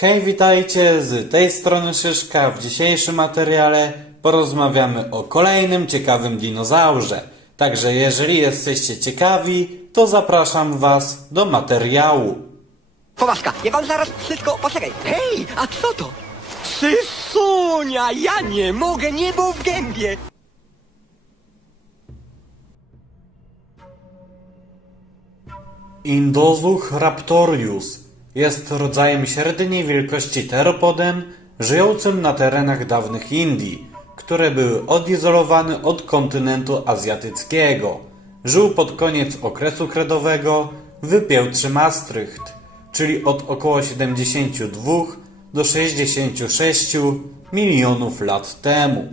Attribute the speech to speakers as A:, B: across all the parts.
A: Hej, witajcie, z tej strony Szyszka. W dzisiejszym materiale porozmawiamy o kolejnym ciekawym dinozaurze. Także jeżeli jesteście ciekawi, to zapraszam Was do materiału.
B: Poważka, ja wam zaraz wszystko... Poczekaj. Hej, a co to? Sysunia, ja nie mogę, niebo w gębie.
A: Indozuch raptorius jest rodzajem średniej wielkości teropodem żyjącym na terenach dawnych Indii, które były odizolowane od kontynentu azjatyckiego. Żył pod koniec okresu kredowego w Piełtrzy Maastricht, czyli od około 72 do 66 milionów lat temu.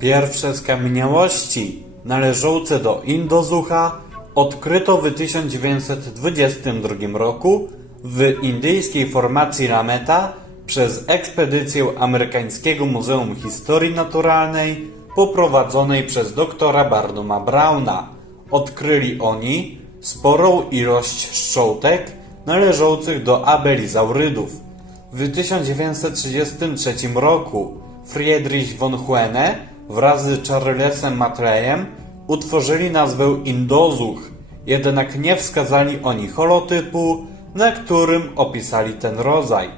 A: Pierwsze skamieniałości należące do Indozucha odkryto w 1922 roku w indyjskiej formacji Lameta przez ekspedycję amerykańskiego Muzeum Historii Naturalnej poprowadzonej przez doktora Barnuma Browna. Odkryli oni sporą ilość szczątek należących do abelizaurydów. W 1933 roku Friedrich von Huene wraz z Charlesem Matleyem utworzyli nazwę Indozuch, jednak nie wskazali oni holotypu, na którym opisali ten rodzaj.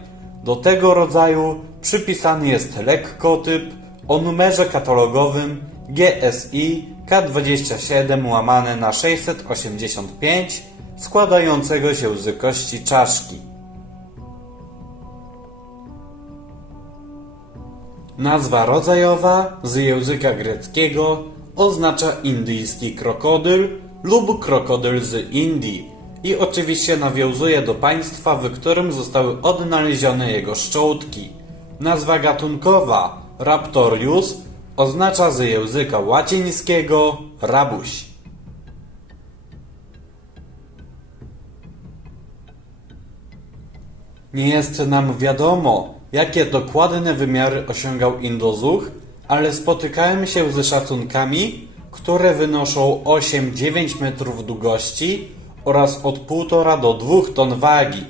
A: Do tego rodzaju przypisany jest lekkotyp o numerze katalogowym GSI K27 łamane na 685 składającego się z kości czaszki. Nazwa rodzajowa z języka greckiego oznacza indyjski krokodyl lub krokodyl z Indii i oczywiście nawiązuje do państwa, w którym zostały odnalezione jego szczątki. Nazwa gatunkowa Raptorius oznacza z języka łacińskiego rabuś. Nie jest nam wiadomo, jakie dokładne wymiary osiągał Indozuch, ale spotykałem się ze szacunkami, które wynoszą 8-9 metrów długości oraz od 1,5 do 2 ton wagi.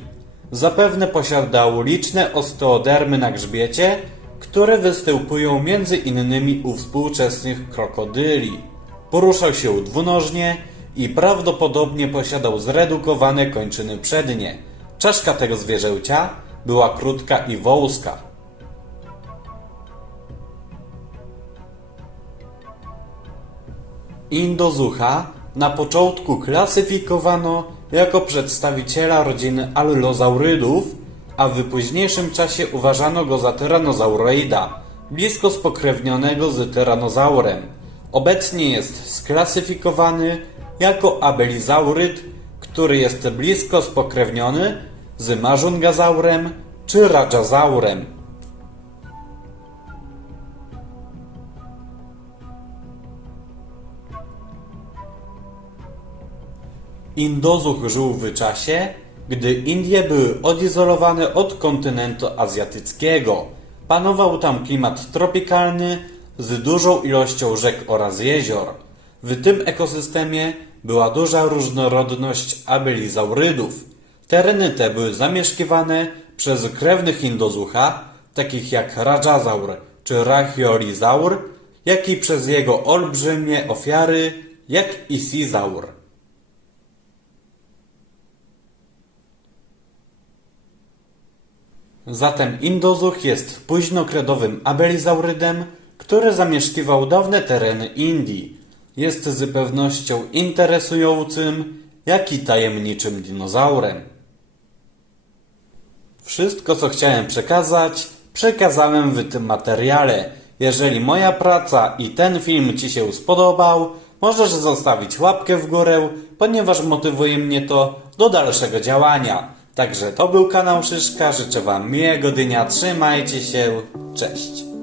A: Zapewne posiadał liczne osteodermy na grzbiecie, które występują między innymi u współczesnych krokodyli. Poruszał się dwunożnie i prawdopodobnie posiadał zredukowane kończyny przednie. Czaszka tego zwierzęcia była krótka i wąska. Indozucha na początku klasyfikowano jako przedstawiciela rodziny allozaurydów, a w późniejszym czasie uważano go za tyranozauroida, blisko spokrewnionego z tyranozaurem. Obecnie jest sklasyfikowany jako abelizauryd, który jest blisko spokrewniony z marzungazaurem czy radżazaurem. Indozuch żył w czasie, gdy Indie były odizolowane od kontynentu azjatyckiego. Panował tam klimat tropikalny z dużą ilością rzek oraz jezior. W tym ekosystemie była duża różnorodność abelizaurydów. Tereny te były zamieszkiwane przez krewnych Indozucha, takich jak Rajazaur czy Rachiolizaur, jak i przez jego olbrzymie ofiary, jak Isizaur. Zatem Indozuch jest późnokredowym abelizaurydem, który zamieszkiwał dawne tereny Indii. Jest z pewnością interesującym, jak i tajemniczym dinozaurem. Wszystko, co chciałem przekazać, przekazałem w tym materiale. Jeżeli moja praca i ten film Ci się spodobał, możesz zostawić łapkę w górę, ponieważ motywuje mnie to do dalszego działania. Także to był kanał Szyszka, życzę Wam miłego dnia, trzymajcie się, cześć.